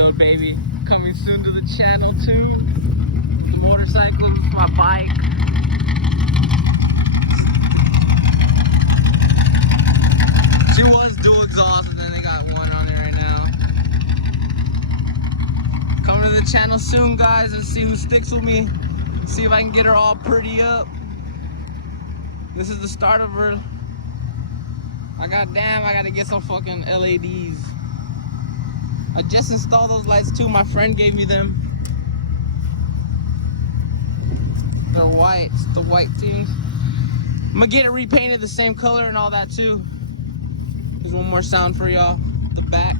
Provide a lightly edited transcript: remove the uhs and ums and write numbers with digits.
build, baby. Coming soon to the channel too. Motorcycles, my bike. She was dual exhaust, and then they got one on there right now. Coming to the channel soon, guys. Let's see who sticks with me. See if I can get her all pretty up. This is the start of her. I gotta get some fucking LEDs. I just installed those lights too. My friend gave me them. They're white. It's the white things. I'm gonna get it repainted the same color and all that too. There's one more sound for y'all. The back.